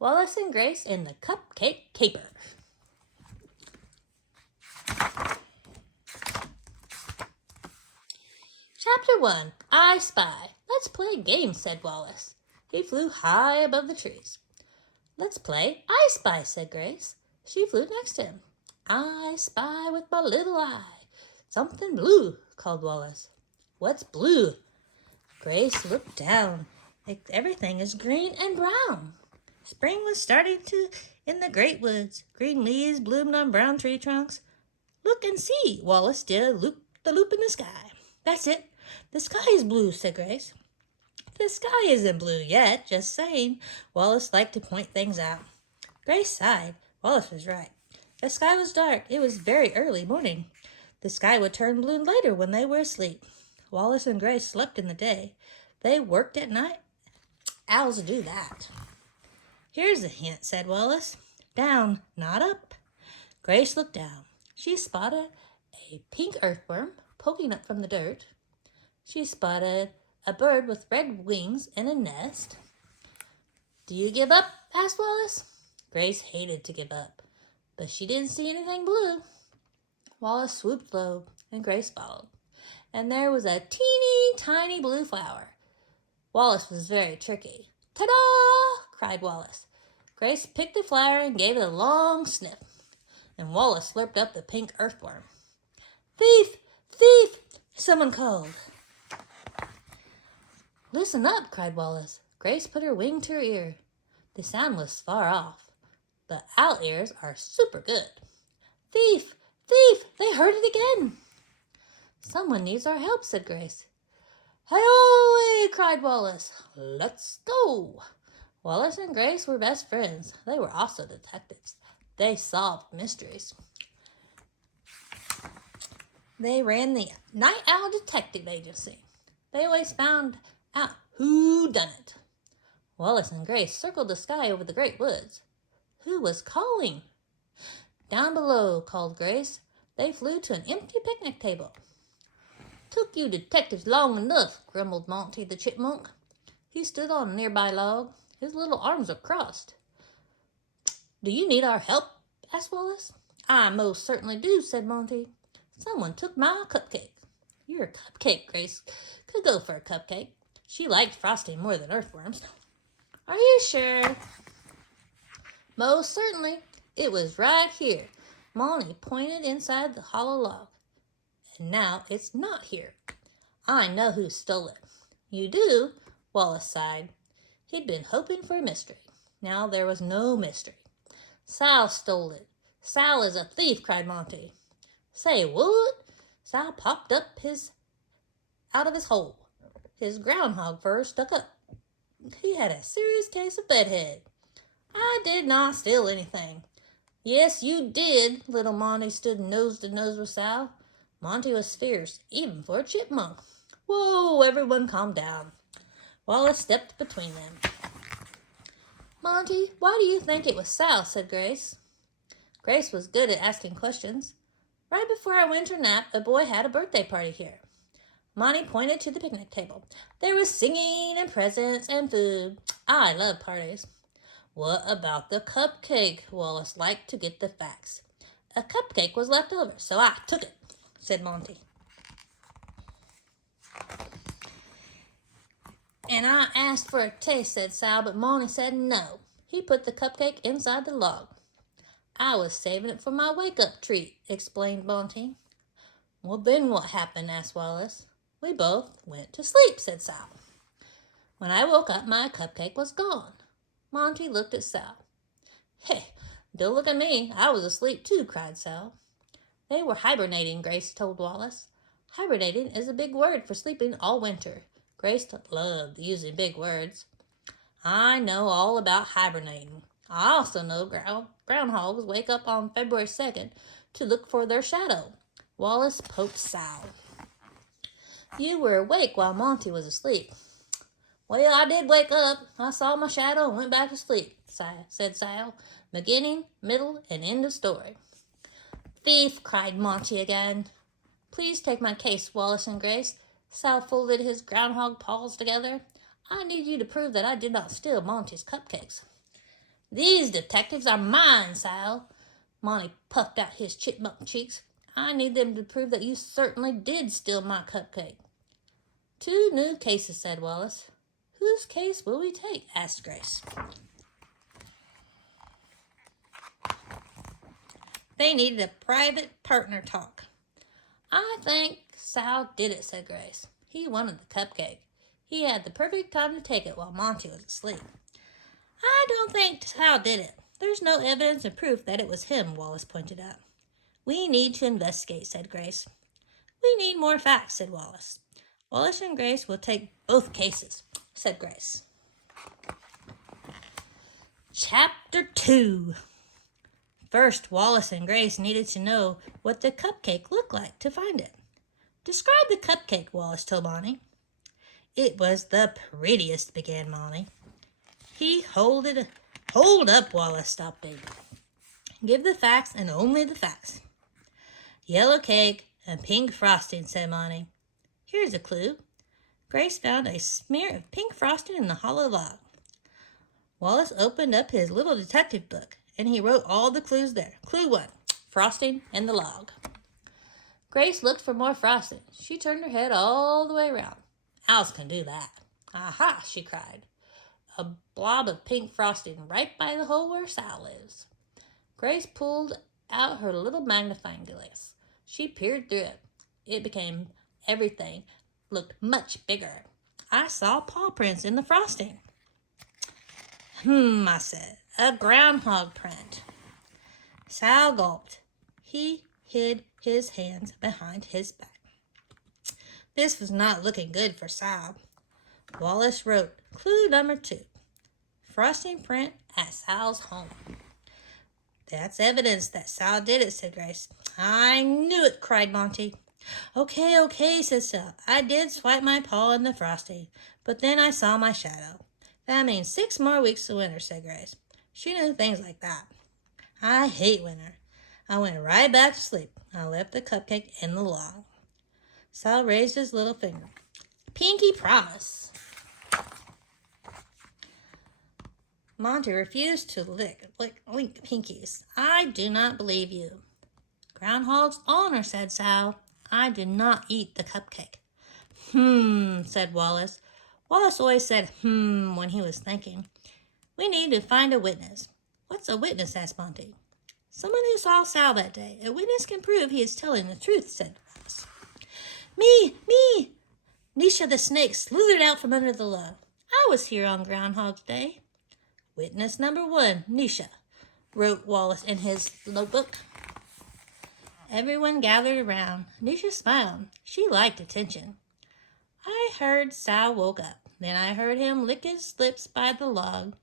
Wallace and Grace in the Cupcake Caper. Chapter 1, I Spy. Let's play a game, said Wallace. He flew high above the trees. Let's play I Spy, said Grace. She flew next to him. I spy with my little eye. Something blue, called Wallace. What's blue? Grace looked down. Everything is green and brown. Spring was starting in the great woods. Green leaves bloomed on brown tree trunks. Look and see, Wallace did a loop in the sky. That's it. The sky is blue, said Grace. The sky isn't blue yet, just saying. Wallace liked to point things out. Grace sighed. Wallace was right. The sky was dark. It was very early morning. The sky would turn blue later when they were asleep. Wallace and Grace slept in the day. They worked at night. Owls do that. Here's a hint, said Wallace. Down, not up. Grace looked down. She spotted a pink earthworm poking up from the dirt. She spotted a bird with red wings in a nest. Do you give up? Asked Wallace. Grace hated to give up, but she didn't see anything blue. Wallace swooped low, and Grace followed. And there was a teeny tiny blue flower. Wallace was very tricky. Ta-da! Cried Wallace. Grace picked the flower and gave it a long sniff, and Wallace slurped up the pink earthworm. Thief! Thief! Someone called. Listen up, cried Wallace. Grace put her wing to her ear. The sound was far off, but owl ears are super good. Thief! Thief! They heard it again. Someone needs our help, said Grace. Hey-o-y! Cried Wallace. Let's go! Wallace and Grace were best friends. They were also detectives. They solved mysteries. They ran the Night Owl Detective Agency. They always found out who done it. Wallace and Grace circled the sky over the great woods. Who was calling? Down below, called Grace. They flew to an empty picnic table. Took you detectives long enough, grumbled Monty the chipmunk. He stood on a nearby log. His little arms were crossed. Do you need our help? Asked Wallace. I most certainly do, said Monty. Someone took my cupcake. You're a cupcake, Grace could go for a cupcake. She liked frosting more than earthworms. Are you sure? Most certainly. It was right here. Monty pointed inside the hollow log. And now it's not here. I know who stole it. You do? Wallace sighed. He'd been hoping for a mystery. Now there was no mystery. Sal stole it. Sal is a thief, cried Monty. Say what? Sal popped up out of his hole. His groundhog fur stuck up. He had a serious case of bedhead. I did not steal anything. Yes, you did. Little Monty stood nose to nose with Sal. Monty was fierce, even for a chipmunk. Whoa, everyone calm down. Wallace stepped between them. Monty, why do you think it was Sal? Said Grace. Grace was good at asking questions. Right before our winter nap, a boy had a birthday party here. Monty pointed to the picnic table. There was singing and presents and food. I love parties. What about the cupcake? Wallace liked to get the facts. A cupcake was left over, so I took it, said Monty. And I asked for a taste, said Sal, but Monty said no. He put the cupcake inside the log. I was saving it for my wake-up treat, explained Monty. Well, then what happened? Asked Wallace. We both went to sleep, said Sal. When I woke up, my cupcake was gone. Monty looked at Sal. Hey, don't look at me. I was asleep too, cried Sal. They were hibernating, Grace told Wallace. Hibernating is a big word for sleeping all winter. Grace loved using big words. I know all about hibernating. I also know groundhogs wake up on February 2nd to look for their shadow. Wallace poked Sal. You were awake while Monty was asleep. Well, I did wake up. I saw my shadow and went back to sleep, said Sal. Beginning, middle, and end of story. Thief, cried Monty again. Please take my case, Wallace and Grace. Sal folded his groundhog paws together. I need you to prove that I did not steal Monty's cupcakes. These detectives are mine, Sal. Monty puffed out his chipmunk cheeks. I need them to prove that you certainly did steal my cupcake. 2 new cases, said Wallace. Whose case will we take? Asked Grace. They needed a private partner talk. I think Sal did it, said Grace. He wanted the cupcake. He had the perfect time to take it while Monty was asleep. I don't think Sal did it. There's no evidence or proof that it was him, Wallace pointed out. We need to investigate, said Grace. We need more facts, said Wallace. Wallace and Grace will take both cases, said Grace. Chapter 2. First, Wallace and Grace needed to know what the cupcake looked like to find it. Describe the cupcake, Wallace told Monty. It was the prettiest, began Monty. Hold up, Wallace stopped David. Give the facts and only the facts. Yellow cake and pink frosting, said Monty. Here's a clue. Grace found a smear of pink frosting in the hollow log. Wallace opened up his little detective book, and he wrote all the clues there. Clue 1, frosting in the log. Grace looked for more frosting. She turned her head all the way around. Alice can do that. Aha, she cried. A blob of pink frosting right by the hole where Sal lives. Grace pulled out her little magnifying glass. She peered through it. It became everything looked much bigger. I saw paw prints in the frosting. I said, a groundhog print. Sal gulped. He hid his hands behind his back. This was not looking good for Sal. Wallace wrote, clue number 2, frosting print at Sal's home. That's evidence that Sal did it, said Grace. I knew it, cried Monty. Okay, said Sal. I did swipe my paw in the frosting, but then I saw my shadow. That means 6 more weeks of winter, said Grace. She knew things like that. I hate winter. I went right back to sleep. I left the cupcake in the log. Sal raised his little finger. Pinky promise. Monty refused to link pinkies. I do not believe you. Groundhog's honor, said Sal. I did not eat the cupcake. Said Wallace. Wallace always said when he was thinking. We need to find a witness. What's a witness? Asked Monty. Someone who saw Sal that day. A witness can prove he is telling the truth, said Wallace. Me! Nisha the snake slithered out from under the log. I was here on Groundhog's Day. Witness number 1, Nisha, wrote Wallace in his notebook. Everyone gathered around. Nisha smiled. She liked attention. I heard Sal woke up. Then I heard him lick his lips by the log.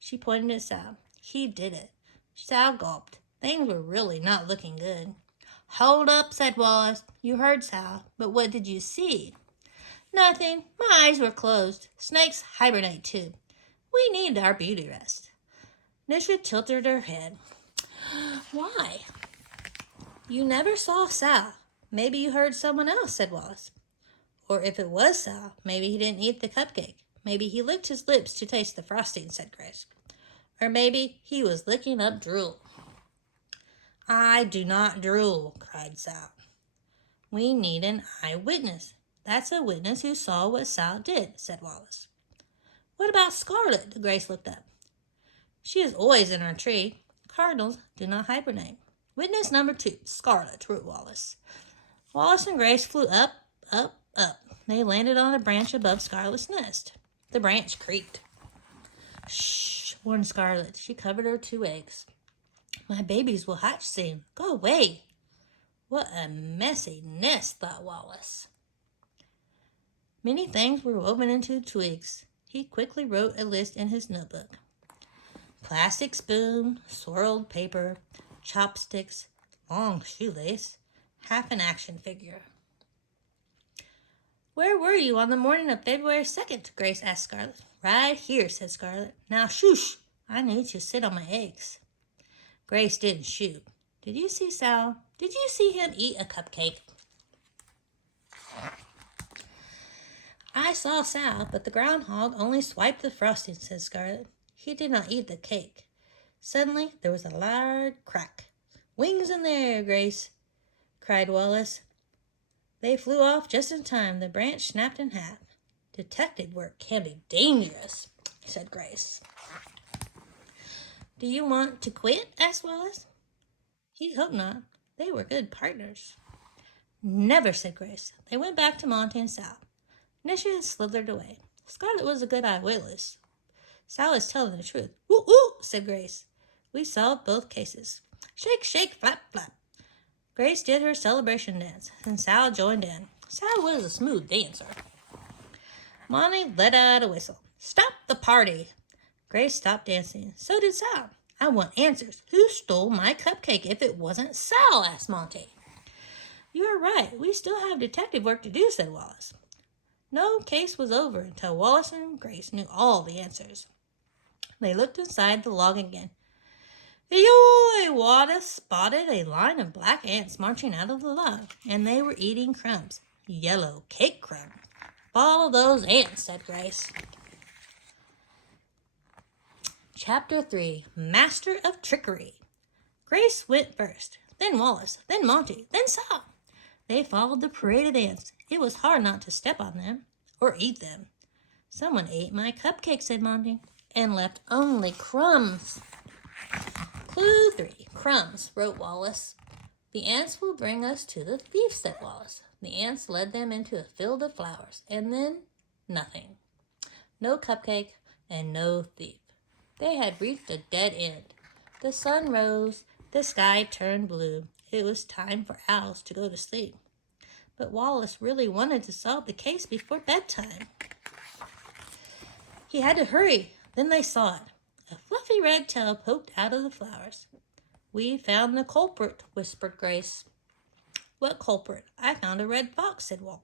She pointed at Sal. He did it. Sal gulped. Things were really not looking good. Hold up, said Wallace. You heard Sal, but what did you see? Nothing. My eyes were closed. Snakes hibernate too. We need our beauty rest. Nisha tilted her head. Why? You never saw Sal. Maybe you heard someone else, said Wallace. Or if it was Sal, maybe he didn't eat the cupcake. Maybe he licked his lips to taste the frosting, said Grace. Or maybe he was licking up drool. I do not drool, cried Sal. We need an eyewitness. That's a witness who saw what Sal did, said Wallace. What about Scarlet? Grace looked up. She is always in her tree. Cardinals do not hibernate. Witness number 2, Scarlet, wrote Wallace. Wallace and Grace flew up. They landed on a branch above Scarlet's nest. The branch creaked. Shh, warned Scarlet. She covered her 2 eggs. My babies will hatch soon. Go away. What a messy nest, thought Wallace. Many things were woven into twigs. He quickly wrote a list in his notebook. Plastic spoon, swirled paper, chopsticks, long shoelace, half an action figure. Where were you on the morning of February 2nd? Grace asked Scarlet. Right here, said Scarlet. Now shoosh, I need to sit on my eggs. Grace didn't shoot. Did you see Sal? Did you see him eat a cupcake? I saw Sal, but the groundhog only swiped the frosting, said Scarlet. He did not eat the cake. Suddenly, there was a loud crack. "Wings in there, Grace!" cried Wallace. They flew off just in time. The branch snapped in half. "Detective work can be dangerous," said Grace. "Do you want to quit?" asked Wallace. He hoped not. They were good partners. "Never," said Grace. They went back to Monty and Sal. Nisha had slithered away. Scarlet was a good eyewitness. Sal was telling the truth. "Woo, woo," said Grace. "We solved both cases." Shake, shake, flap, flap. Grace did her celebration dance, and Sal joined in. Sal was a smooth dancer. Monty let out a whistle. "Stop the party." Grace stopped dancing. So did Sal. "I want answers. Who stole my cupcake if it wasn't Sal?" asked Monty. "You are right. We still have detective work to do," said Wallace. No case was over until Wallace and Grace knew all the answers. They looked inside the log again. "Yoy!" Wallace spotted a line of black ants marching out of the log, and they were eating crumbs. Yellow cake crumbs. "Follow those ants," said Grace. Chapter 3. Master of Trickery. Grace went first, then Wallace, then Monty, then Sal. They followed the parade of ants. It was hard not to step on them or eat them. "Someone ate my cupcake," said Monty, "and left only crumbs." Clue 3. Crumbs, wrote Wallace. "The ants will bring us to the thief," said Wallace. The ants led them into a field of flowers, and then nothing. No cupcake and no thief. They had reached a dead end. The sun rose. The sky turned blue. It was time for owls to go to sleep. But Wallace really wanted to solve the case before bedtime. He had to hurry. Then they saw it. A fluffy red tail poked out of the flowers. "We found the culprit," whispered Grace. "What culprit?" "I found a red fox," said Walt.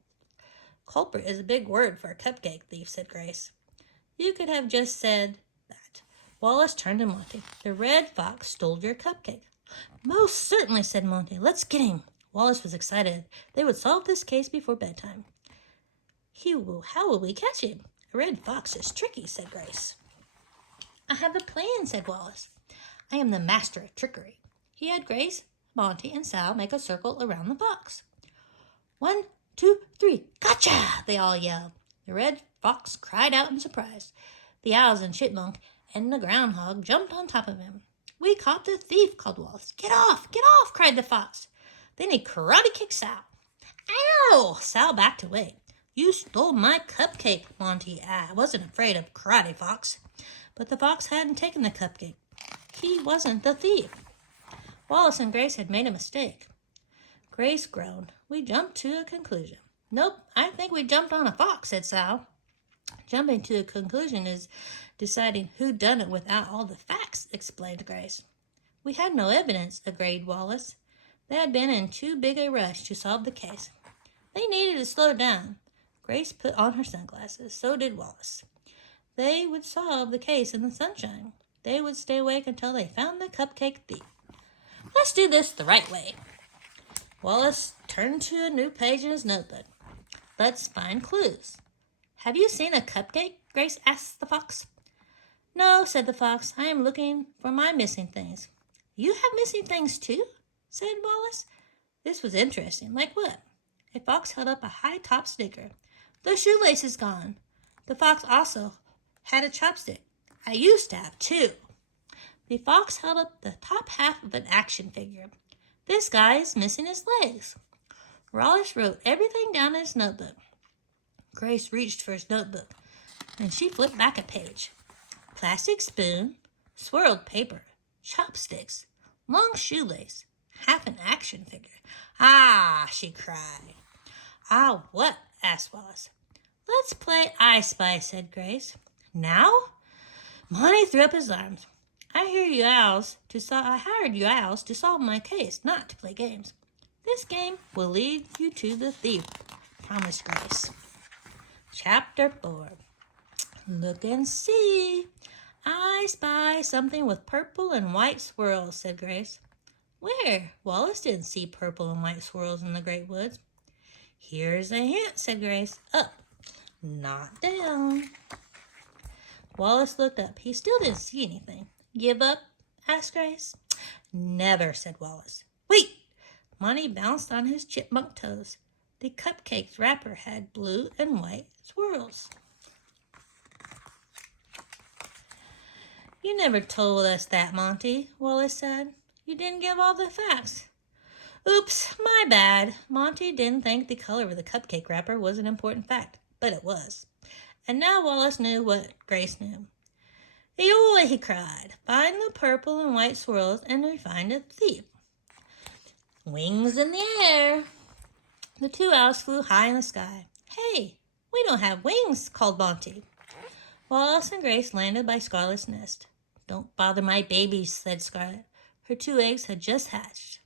"Culprit is a big word for a cupcake thief," said Grace. "You could have just said that." Wallace turned to Monty. "The red fox stole your cupcake." "Most certainly," said Monty. "Let's get him." Wallace was excited. They would solve this case before bedtime. How will we catch him?" "A red fox is tricky," said Grace. "I have a plan," said Wallace. "I am the master of trickery." He had Grace, Monty, and Sal make a circle around the fox. 1, 2, 3, "Gotcha!" they all yelled. The red fox cried out in surprise. The owls and chipmunk and the groundhog jumped on top of him. "We caught the thief," called Wallace. "Get off! Get off!" cried the fox. Then he karate kicked Sal. "Ow!" Sal backed away. "You stole my cupcake," Monty wasn't afraid of Karate Fox. But the fox hadn't taken the cupcake. He wasn't the thief. Wallace and Grace had made a mistake. Grace groaned. "We jumped to a conclusion." "Nope, I think we jumped on a fox," said Sal. "Jumping to a conclusion is deciding who done it without all the facts," explained Grace. "We had no evidence," agreed Wallace. They had been in too big a rush to solve the case. They needed to slow down. Grace put on her sunglasses. So did Wallace. They would solve the case in the sunshine. They would stay awake until they found the cupcake thief. "Let's do this the right way." Wallace turned to a new page in his notebook. "Let's find clues." "Have you seen a cupcake?" Grace asked the fox. "No," said the fox. "I am looking for my missing things." "You have missing things too?" said Wallace. This was interesting. "Like what?" A fox held up a high-top snicker. "The shoelace is gone." The fox also had a chopstick. "I used to have two." The fox held up the top half of an action figure. "This guy is missing his legs." Wallace wrote everything down in his notebook. Grace reached for his notebook, and she flipped back a page. Plastic spoon, swirled paper, chopsticks, long shoelace, half an action figure. "Ah!" she cried. "Ah, what?" asked Wallace. "Let's play I Spy," said Grace. "Now?" Monty threw up his arms. I hired you owls to solve my case, not to play games. This game will lead you to the thief," promised Grace. Chapter 4. Look and see. "I spy something with purple and white swirls," said Grace. "Where?" Wallace didn't see purple and white swirls in the great woods. "Here's a hint," said Grace. "Up, not down." Wallace looked up. He still didn't see anything. "Give up?" asked Grace. Never, said Wallace. Wait! Monty bounced on his chipmunk toes. The cupcake's wrapper had blue and white swirls. You never told us that, Monty, Wallace said. You didn't give all the facts. Oops, my bad. Monty didn't think the color of the cupcake wrapper was an important fact, but it was. And now Wallace knew what Grace knew. "Eoy," he cried. "Find the purple and white swirls and we find a thief." Wings in the air. The two owls flew high in the sky. "Hey, we don't have wings," called Monty. Wallace and Grace landed by Scarlet's nest. "Don't bother my babies," said Scarlet. Her 2 eggs had just hatched.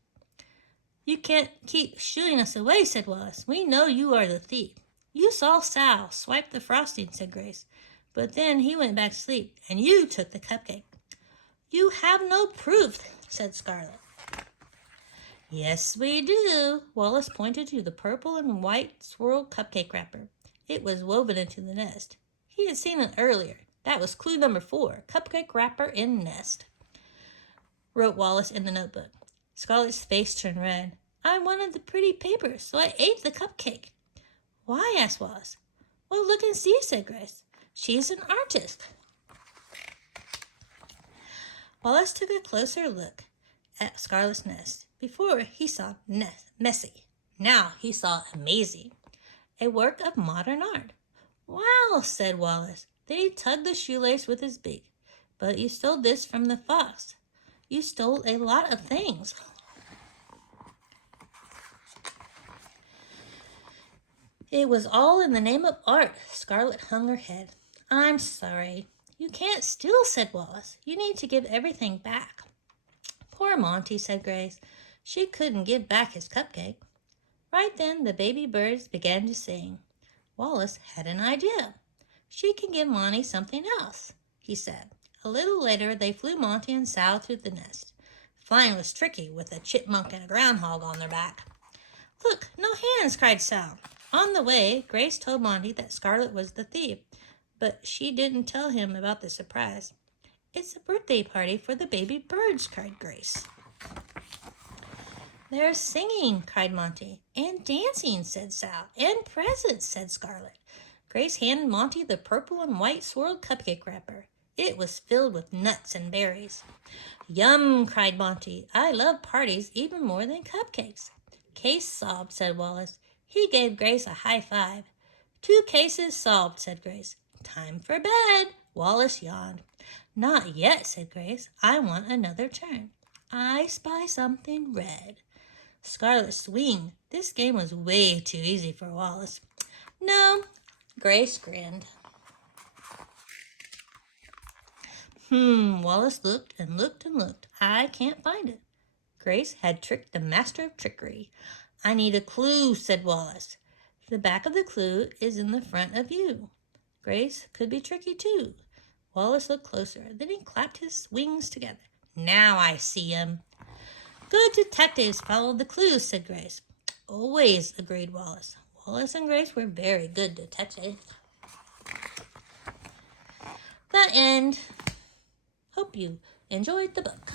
"You can't keep shooing us away," said Wallace. "We know you are the thief." "You saw Sal swipe the frosting," said Grace. "But then he went back to sleep, and you took the cupcake." "You have no proof," said Scarlet. "Yes, we do." Wallace pointed to the purple and white swirl cupcake wrapper. It was woven into the nest. He had seen it earlier. That was clue number 4, cupcake wrapper in nest, wrote Wallace in the notebook. Scarlet's face turned red. "I wanted the pretty paper, so I ate the cupcake." "Why?" asked Wallace. "Well, look and see," said Grace. "She's an artist." Wallace took a closer look at Scarlet's nest. Before, he saw messy. Now he saw amazing. A work of modern art. "Wow," said Wallace. Then he tugged the shoelace with his beak. "But you stole this from the fox. You stole a lot of things." "It was all in the name of art." Scarlet hung her head. "I'm sorry." "You can't steal," said Wallace. "You need to give everything back." "Poor Monty," said Grace. "She couldn't give back his cupcake." Right then the baby birds began to sing. Wallace had an idea. "She can give Monty something else," he said. A little later they flew Monty and Sal through the nest. Flying was tricky with a chipmunk and a groundhog on their back. "Look, no hands!" cried Sal. On the way, Grace told Monty that Scarlet was the thief, but she didn't tell him about the surprise. "It's a birthday party for the baby birds," cried Grace. "They're singing," cried Monty. "And dancing," said Sal. "And presents," said Scarlet. Grace handed Monty the purple and white swirled cupcake wrapper. It was filled with nuts and berries. "Yum," cried Monty. "I love parties even more than cupcakes." "Case solved," said Wallace. He gave Grace a high five. "2 cases solved," said Grace. "Time for bed." Wallace yawned. "Not yet," said Grace. "I want another turn. I spy something red." Scarlet swinged. This game was way too easy for Wallace. "No." Grace grinned. Wallace looked and looked and looked. "I can't find it." Grace had tricked the master of trickery. "I need a clue," said Wallace. "The back of the clue is in the front of you." Grace could be tricky too. Wallace looked closer. Then he clapped his wings together. "Now I see him." "Good detectives followed the clues," said Grace. "Always," agreed Wallace. Wallace and Grace were very good detectives. The end. Hope you enjoyed the book.